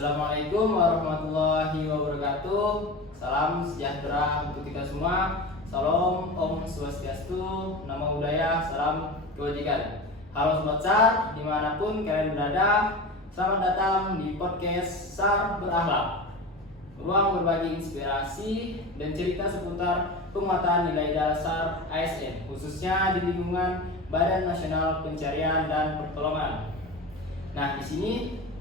Assalamualaikum warahmatullahi wabarakatuh. Salam sejahtera untuk kita semua. Salam Om Swastiastu, Namo Buddhaya, salam kebajikan. Halo Sobat SAR, dimanapun kalian berada, selamat datang di podcast SAR Berakhlak, ruang berbagi inspirasi dan cerita seputar penguatan nilai dasar ASN, khususnya di lingkungan Badan Nasional Pencarian dan Pertolongan. Nah, di sini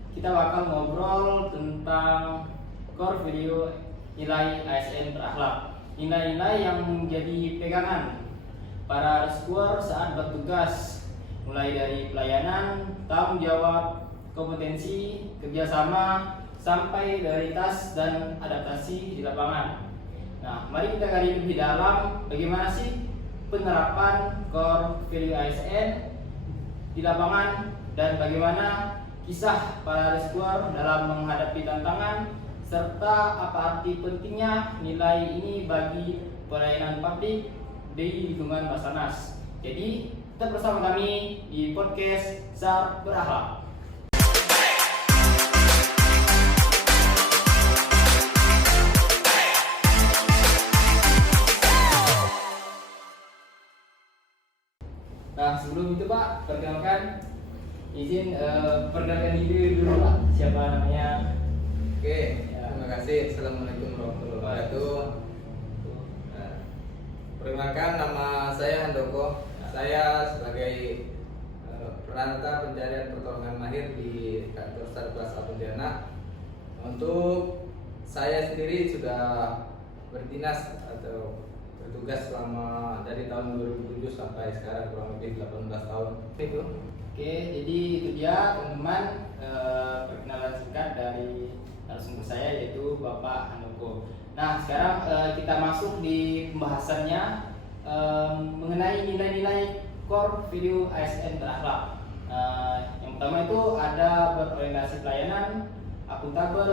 kita bakal ngobrol tentang core value nilai ASN berakhlak. Nilai-nilai yang menjadi pegangan para rescuer saat bertugas, mulai dari pelayanan, tanggung jawab, kompetensi, kerjasama, sampai loyalitas dan adaptasi di lapangan. Nah, mari kita gali lebih dalam bagaimana sih penerapan core value ASN di lapangan dan bagaimana kisah para rescuer dalam menghadapi tantangan, serta apa arti pentingnya nilai ini bagi pelayanan publik di lingkungan Basarnas. Jadi, tetap bersama kami di podcast SAR Berakhlak. Nah, sebelum itu Pak, perkenalkan, izin perkenalkan diri dulu Pak, siapa namanya? Oke, terima kasih. Assalamualaikum warahmatullahi wabarakatuh. Perkenalkan, nama saya Handoko. Saya sebagai peranata pencarian pertolongan mahir di kantor SAR Kelas 1 Pontianak. Untuk saya sendiri sudah berdinas atau bertugas selama dari tahun 2007 sampai sekarang kurang lebih 18 tahun. Itu. Oke, jadi itu dia teman-teman, perkenalan singkat dari narasumber saya yaitu Bapak Handoko. Nah, sekarang kita masuk di pembahasannya mengenai nilai-nilai core value ASN berakhlak. Yang pertama itu ada berorientasi pelayanan, akuntabel,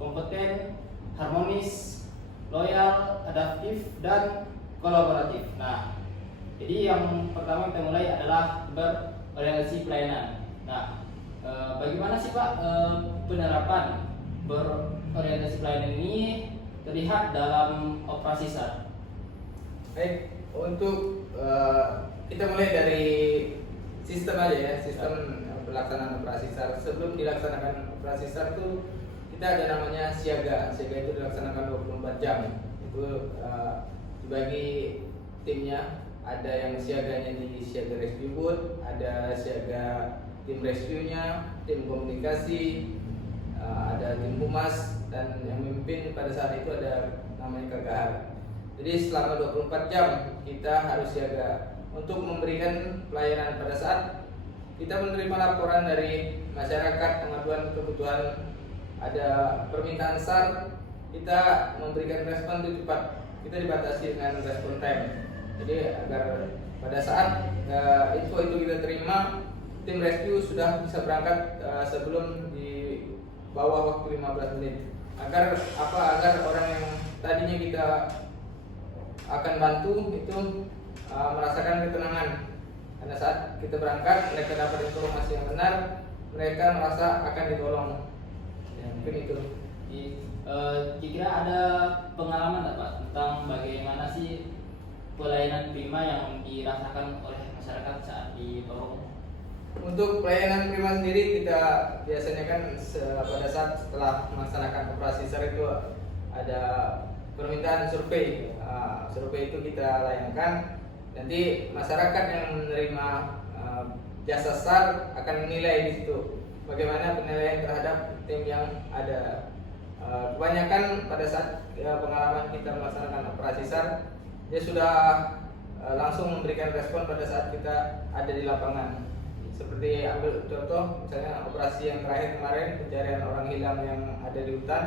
kompeten, harmonis, loyal, adaptif, dan kolaboratif. Nah, jadi yang pertama kita mulai adalah berorientasi pelayanan. Nah, bagaimana sih Pak penerapan berorientasi pelayanan ini terlihat dalam operasi SAR? Baik, untuk kita mulai dari sistem aja ya, sistem pelaksanaan operasi SAR. Sebelum dilaksanakan operasi SAR itu kita ada namanya siaga. Siaga itu dilaksanakan 24 jam. Itu dibagi timnya. Ada yang siaganya di siaga rescue boat, ada siaga tim rescue-nya, tim komunikasi, ada tim humas, dan yang memimpin pada saat itu ada namanya KKR. Jadi selama 24 jam kita harus siaga untuk memberikan pelayanan. Pada saat kita menerima laporan dari masyarakat pengaduan kebutuhan ada permintaan SAR, kita memberikan respon itu cepat. Kita dibatasi dengan respon time. Jadi agar pada saat info itu kita terima, tim rescue sudah bisa berangkat sebelum di bawah waktu 15 menit. Agar orang yang tadinya kita akan bantu itu merasakan ketenangan. Karena saat kita berangkat, mereka dapat informasi yang benar, mereka merasa akan ditolong. Ya, mungkin itu. Kira-kira ada pengalaman nggak Pak tentang bagaimana sih pelayanan prima yang dirasakan oleh masyarakat saat ditolong? Untuk pelayanan prima sendiri, kita biasanya kan pada saat setelah melaksanakan operasi SAR itu ada permintaan survei. Survei itu kita layangkan. Nanti masyarakat yang menerima jasa SAR akan menilai di situ bagaimana penilaian terhadap tim yang ada. Kebanyakan pada saat pengalaman kita melaksanakan operasi SAR, dia sudah langsung memberikan respon pada saat kita ada di lapangan. Seperti ambil contoh, misalnya operasi yang terakhir kemarin, pencarian orang hilang yang ada di hutan.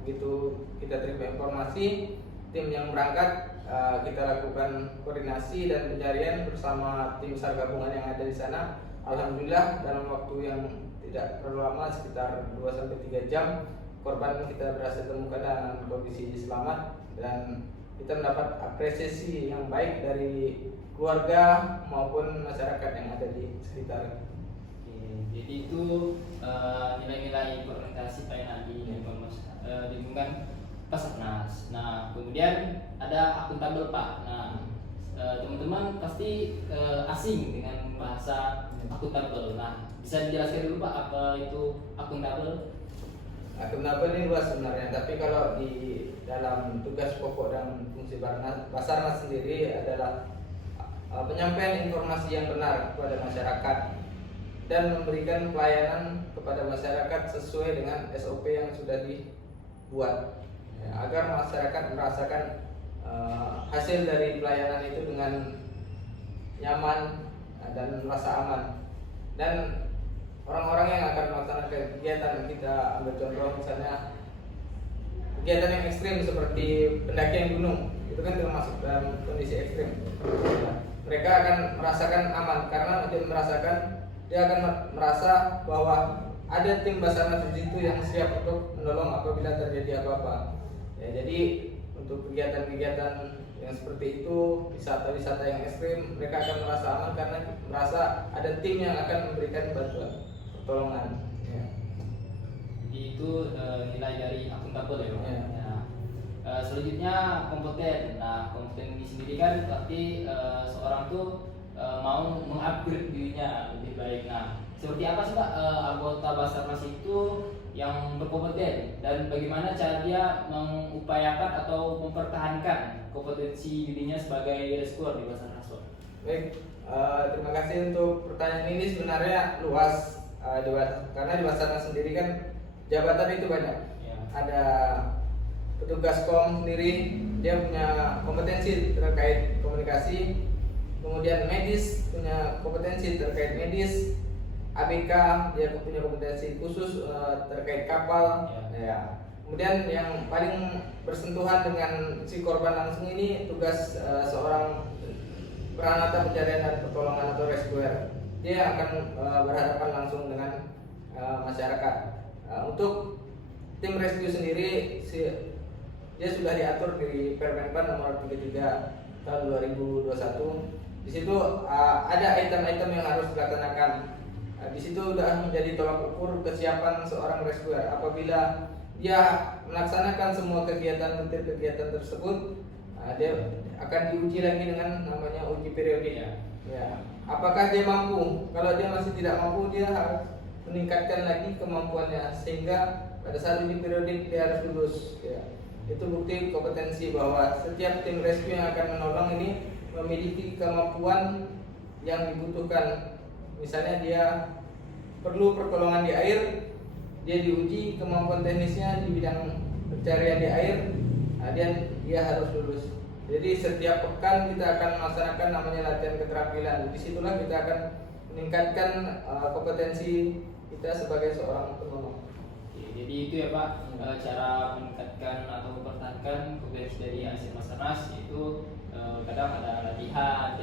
Begitu kita terima informasi, tim yang berangkat, kita lakukan koordinasi dan pencarian bersama tim SAR gabungan yang ada di sana. Alhamdulillah dalam waktu yang tidak terlalu lama, sekitar 2-3 jam, korban kita berhasil temukan dalam kondisi selamat, dan kita mendapat apresiasi yang baik dari keluarga maupun masyarakat yang ada di sekitar. Jadi itu nilai-nilai berorientasi kan Basarnas. Nah, kemudian ada akuntabel Pak. Nah, teman-teman pasti asing dengan bahasa akuntabel. Nah, bisa dijelaskan dulu Pak apa itu akuntabel? Akuntabel ini luas sebenarnya, tapi kalau di dalam tugas pokok dan fungsi Basarnas sendiri adalah penyampaian informasi yang benar kepada masyarakat dan memberikan pelayanan kepada masyarakat sesuai dengan SOP yang sudah dibuat, ya, agar masyarakat merasakan hasil dari pelayanan itu dengan nyaman dan merasa aman. Dan orang-orang yang akan melaksanakan kegiatan, kita ambil contoh misalnya kegiatan yang ekstrim seperti pendakian gunung, itu kan termasuk dalam kondisi ekstrim. Mereka akan merasakan aman karena dia akan merasa bahwa ada tim Basarnas di situ yang siap untuk menolong apabila terjadi apa-apa. Ya, jadi untuk kegiatan-kegiatan yang seperti itu, wisata-wisata yang ekstrim, mereka akan merasa aman karena merasa ada tim yang akan memberikan bantuan pertolongan. Ya. Jadi itu nilai dari akuntabel ya Pak. Ya. Nah, selanjutnya kompeten. Nah, kompeten ini sendiri kan berarti seorang tuh mau mengupgrade dirinya lebih baik. Nah, seperti apa sih Pak anggota Basarnas itu yang berkompeten dan bagaimana cara dia mengupayakan atau mempertahankan kompetensi dirinya sebagai rescuer di Basarnas? Baik, terima kasih untuk pertanyaan ini. Sebenarnya luas, karena di Basarnas sendiri kan jabatan itu banyak. Ya. Ada petugas kom sendiri, dia punya kompetensi terkait komunikasi. Kemudian medis punya kompetensi terkait medis. ABK dia punya kompetensi khusus terkait kapal. Ya. Kemudian yang paling bersentuhan dengan si korban langsung ini tugas seorang peranata pencarian dan pertolongan atau rescuer. Dia akan berhadapan langsung dengan masyarakat. Untuk tim rescue sendiri dia sudah diatur di Permenpan nomor 33 tahun 2021. Di situ ada item-item yang harus dilaksanakan. Di situ sudah menjadi tolak ukur kesiapan seorang rescuer. Apabila dia melaksanakan semua kegiatan tersebut, dia akan diuji lagi dengan namanya uji periodik. Ya. Apakah dia mampu? Kalau dia masih tidak mampu, dia harus meningkatkan lagi kemampuannya sehingga pada saat uji periodik dia harus lulus. Ya. Itu bukti kompetensi bahwa setiap tim rescue yang akan menolong ini memiliki kemampuan yang dibutuhkan. Misalnya dia perlu pertolongan di air, dia diuji kemampuan teknisnya di bidang pencarian di air, dia harus lulus. Jadi setiap pekan kita akan melaksanakan namanya latihan keterampilan. Disitulah kita akan meningkatkan kompetensi kita sebagai seorang penolong. Jadi itu ya Pak, cara meningkatkan atau mempertahankan kompetensi dari hasil Basarnas itu kadang ada latihan,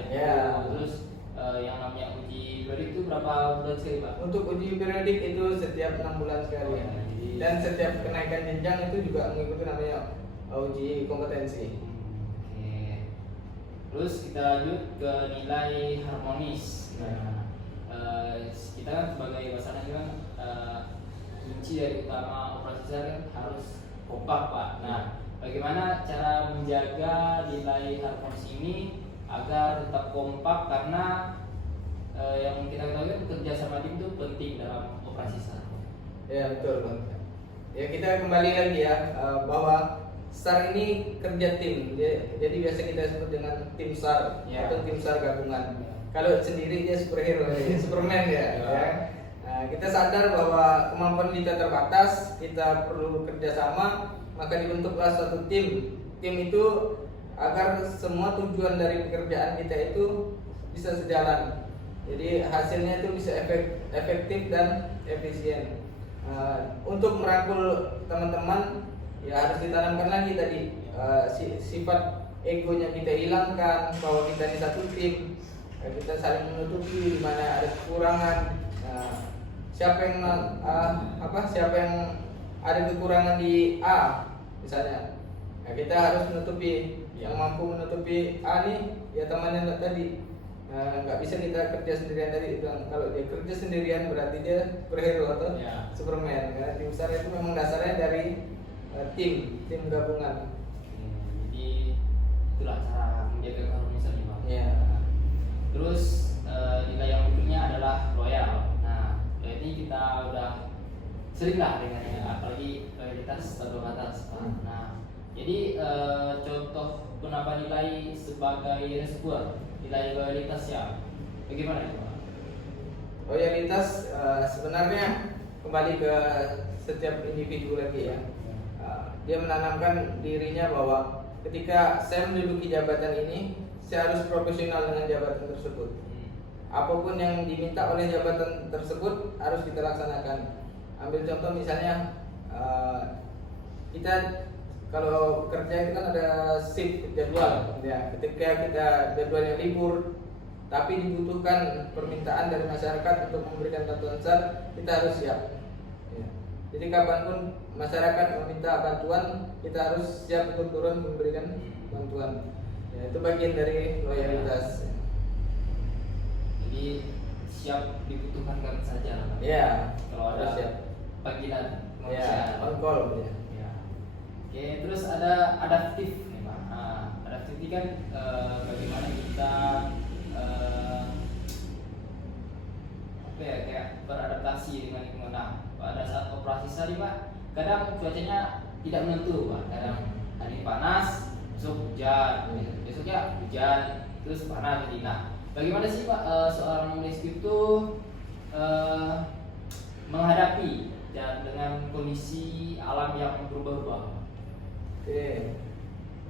terus yang namanya uji periodik itu berapa bulan sekali Pak? Untuk uji periodik itu setiap 6 bulan sekali. Dan setiap kenaikan jenjang itu juga mengikuti namanya uji kompetensi. Terus kita lanjut ke nilai harmonis. Nah, kita kan sebagai Basarnas kan kunci dari utama operasi SAR kan harus kompak Pak. Nah, bagaimana cara menjaga nilai harmonis ini agar tetap kompak, karena yang kita ketahui kan kerja sama tim itu penting dalam operasi SAR. Ya betul Bang. Ya kita kembali lagi ya bahwa SAR ini kerja tim. Jadi biasa kita sebut dengan tim SAR atau tim SAR gabungan. Kalau sendiri dia superhero, Superman ya. Nah, kita sadar bahwa kemampuan kita terbatas, kita perlu kerjasama, maka dibentuklah suatu tim. Tim itu agar semua tujuan dari pekerjaan kita itu bisa sejalan. Jadi hasilnya itu bisa efektif dan efisien. Untuk merangkul teman-teman ya harus ditanamkan lagi tadi sifat egonya kita hilangkan, bahwa kita ini satu tim, kita saling menutupi di mana ada kekurangan. Siapa yang ada kekurangan di A misalnya, kita harus menutupi. Yang mampu menutupi A nih ya temannya tadi. Nggak bisa kita kerja sendirian tadi. Kalau dia kerja sendirian berarti dia superhero atau Superman. Karena di besar itu memang dasarnya dari tim gabungan. Jadi itulah cara menjaga keharmonisan nih Pak. Ya. Terus nilai yang berikutnya adalah loyal. Nah, ini kita udah sering lah dengannya, apalagi loyalitas atau batas Pak. Nah, jadi contoh penambahan nilai sebagai rescuer, nilai loyalitas ya, bagaimana ya Pak? Loyalitas sebenarnya kembali ke setiap individu lagi ya. Dia menanamkan dirinya bahwa ketika saya menduduki jabatan ini, saya harus profesional dengan jabatan tersebut. Apapun yang diminta oleh jabatan tersebut harus kita laksanakan. Ambil contoh misalnya kita kalau kerja itu kan ada shift jadwal ya. Ketika kita jadwalnya libur tapi dibutuhkan permintaan dari masyarakat untuk memberikan bantuan SAR, kita harus siap ya. Jadi kapanpun masyarakat meminta bantuan, kita harus siap untuk turun memberikan bantuan ya. Itu bagian dari loyalitas. Jadi siap dibutuhkan kapan saja lah Pak. Ya, Kalau ada siap. panggilan Ya, on call ya. Ya. Oke, terus ada adaptif nih Pak. Nah, adaptif ini kan bagaimana kita apa ya, kayak beradaptasi dengan lingkungan. Nah, pada saat operasi SAR nih Pak, kadang cuacanya tidak menentu Pak. Kadang hari ini panas, besok hujan, besoknya hujan, terus panas lagi. Nah, bagaimana sih Pak seorang rescue itu menghadapi dan dengan kondisi alam yang berubah-ubah? Oke,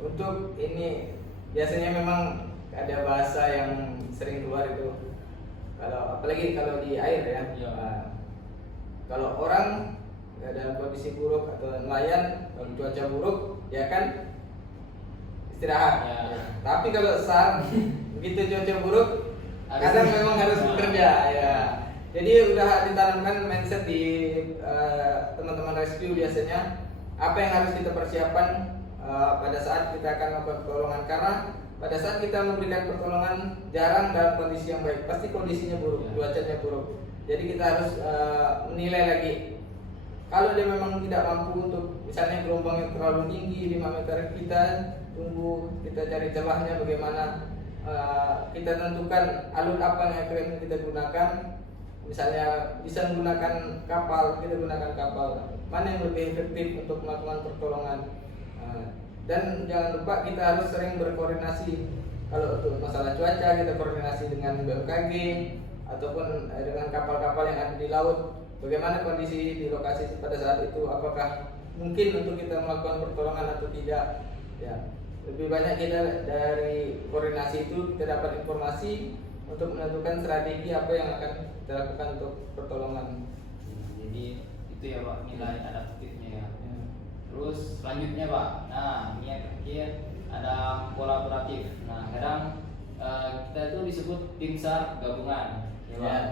untuk ini biasanya memang ada bahasa yang sering keluar itu, kalau apalagi kalau di air ya. Ya. Kalau orang dalam kondisi buruk atau nelayan kalau cuaca buruk ya kan istirahat. Ya. Tapi kalau SAR begitu cuaca buruk kadang memang harus bekerja ya. Jadi udah ditanamkan mindset di teman-teman rescue biasanya apa yang harus kita persiapkan pada saat kita akan melakukan pertolongan, karena pada saat kita memberikan pertolongan jarang dalam kondisi yang baik, pasti kondisinya buruk, cuacanya buruk. Jadi kita harus menilai lagi. Kalau dia memang tidak mampu untuk misalnya gelombang yang terlalu tinggi 5 meter, kita tunggu, kita cari celahnya bagaimana, kita tentukan alur apa yang akan kita gunakan. Misalnya bisa menggunakan kapal, kita gunakan kapal. Mana yang lebih efektif untuk melakukan pertolongan. Dan jangan lupa kita harus sering berkoordinasi. Kalau untuk masalah cuaca kita koordinasi dengan BMKG ataupun dengan kapal-kapal yang ada di laut. Bagaimana kondisi di lokasi pada saat itu, apakah mungkin untuk kita melakukan pertolongan atau tidak. Ya, lebih banyak kita dari koordinasi itu kita dapat informasi untuk menentukan strategi apa yang akan kita lakukan untuk pertolongan. Jadi itu ya Pak, nilai adaptifnya ya. Terus selanjutnya Pak, nah ini yang terakhir ada kolaboratif. Nah kadang kita itu disebut tim SAR gabungan ya Pak.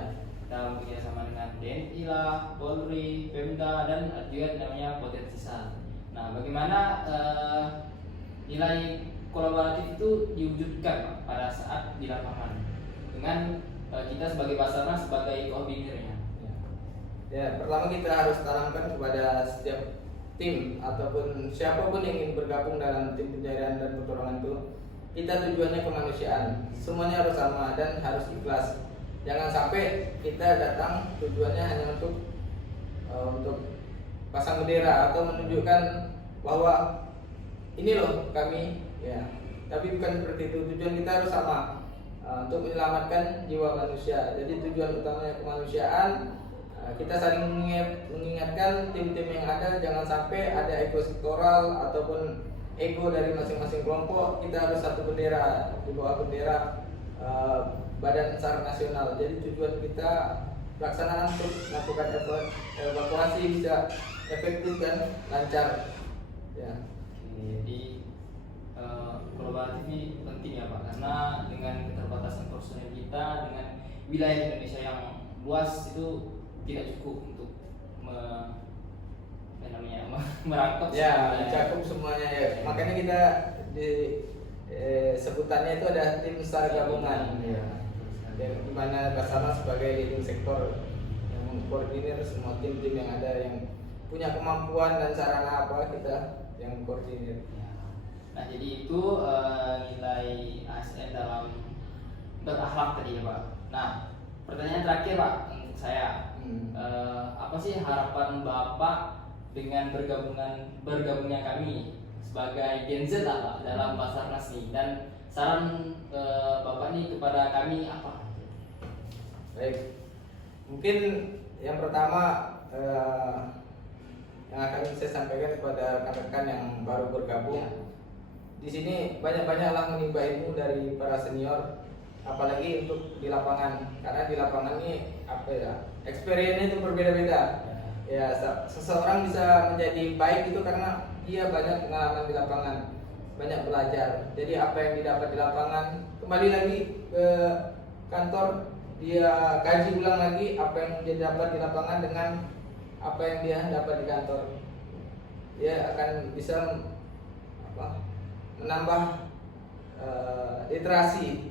Kita bekerja sama dengan TNI lah, Polri, Pemda, dan juga namanya potensi SAR. Nah bagaimana nilai kolaboratif itu diwujudkan Pak pada saat di lapangan dengan kita sebagai Basarnas sebagai koordinatornya? Ya, pertama kita harus tanamkan kepada setiap tim ataupun siapapun yang ingin bergabung dalam tim pencarian dan pertolongan itu, kita tujuannya kemanusiaan. Semuanya harus sama dan harus ikhlas. Jangan sampai kita datang tujuannya hanya untuk pasang bendera atau menunjukkan bahwa ini loh kami ya. Tapi bukan seperti itu. Tujuan kita harus sama, untuk menyelamatkan jiwa manusia. Jadi tujuan utamanya kemanusiaan. Kita saling mengingatkan tim-tim yang ada, jangan sampai ada ego sektoral ataupun ego dari masing-masing kelompok. Kita harus satu bendera, di bawah bendera Badan SAR Nasional. Jadi tujuan kita pelaksanaan untuk melakukan evakuasi bisa efektif dan lancar ya. Jadi kolaboratif ini penting ya Pak, karena dengan keterbatasan personil kita dengan wilayah Indonesia yang luas itu tidak cukup untuk merangkap ya, mencakup semuanya ya. Makanya kita di sebutannya itu ada tim SAR gabungan ya. Di mana Basarnas sebagai leading sektor yang mengkoordinir semua tim-tim yang ada yang punya kemampuan dan sarana apa kita yang koordinir. Ya. Nah, jadi itu nilai ASN dalam berakhlak tadi ya Pak. Nah, pertanyaan terakhir Pak untuk saya, apa sih harapan Bapak dengan bergabungnya kami sebagai Gen Z lah Pak dalam Basarnas nih, dan saran Bapak nih kepada kami apa? Baik, mungkin yang pertama yang akan saya sampaikan kepada rekan-rekan yang baru bergabung. Ya. Di sini banyak-banyaklah menimba ilmu dari para senior, apalagi untuk di lapangan, karena di lapangan ini apa ya, experience itu berbeda-beda. Ya, seseorang bisa menjadi baik itu karena dia banyak pengalaman di lapangan, banyak belajar. Jadi apa yang didapat di lapangan kembali lagi ke kantor, dia kaji ulang lagi apa yang dia dapat di lapangan dengan apa yang dia dapat di kantor. Dia akan bisa menambah literasi.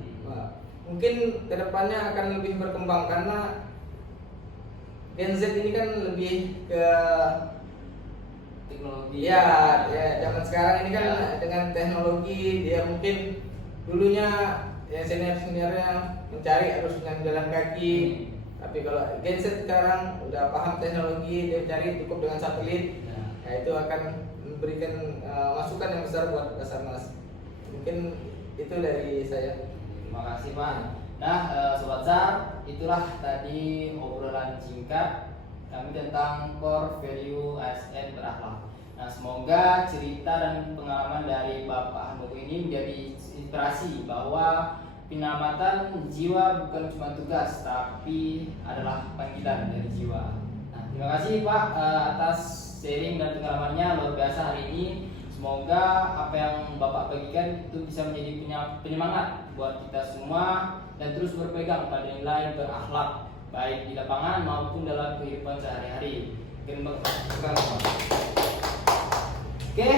Mungkin kedepannya akan lebih berkembang karena Gen Z ini kan lebih ke Teknologi. ya zaman sekarang ini kan dengan teknologi. Dia mungkin dulunya ya seniornya mencari harus dengan jalan kaki. Tapi kalau Gen Z sekarang udah paham teknologi, dia cari cukup dengan satelit. Ya, itu akan memberikan masukan yang besar buat Basarnas. Mungkin itu dari saya. Terima kasih Pak. Nah, Sobat SAR, itulah tadi obrolan singkat kami tentang core value ASN berakhlak. Nah, semoga cerita dan pengalaman dari Bapak Handoko ini menjadi inspirasi bahwa penyelamatan jiwa bukan cuma tugas, tapi adalah panggilan dari jiwa. Nah, terima kasih Pak atas sharing dan pengalamannya luar biasa hari ini. Semoga apa yang Bapak bagikan itu bisa menjadi penyemangat buat kita semua dan terus berpegang pada nilai berakhlak baik di lapangan maupun dalam kehidupan sehari-hari. Oke,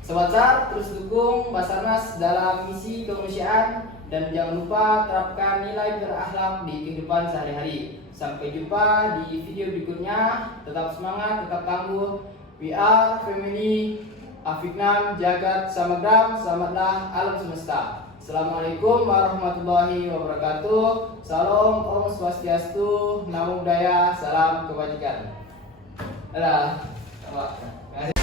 Sobat SAR, terus dukung Basarnas dalam misi kemanusiaan dan jangan lupa terapkan nilai berakhlak di kehidupan sehari-hari. Sampai jumpa di video berikutnya. Tetap semangat, tetap tangguh. We are family. Afiknam, Jagat, Samagram, selamatlah alam semesta. Assalamualaikum warahmatullahi wabarakatuh. Salam Om Swastiastu, Namo Buddhaya, salam kebajikan. Dadah. Terima kasih.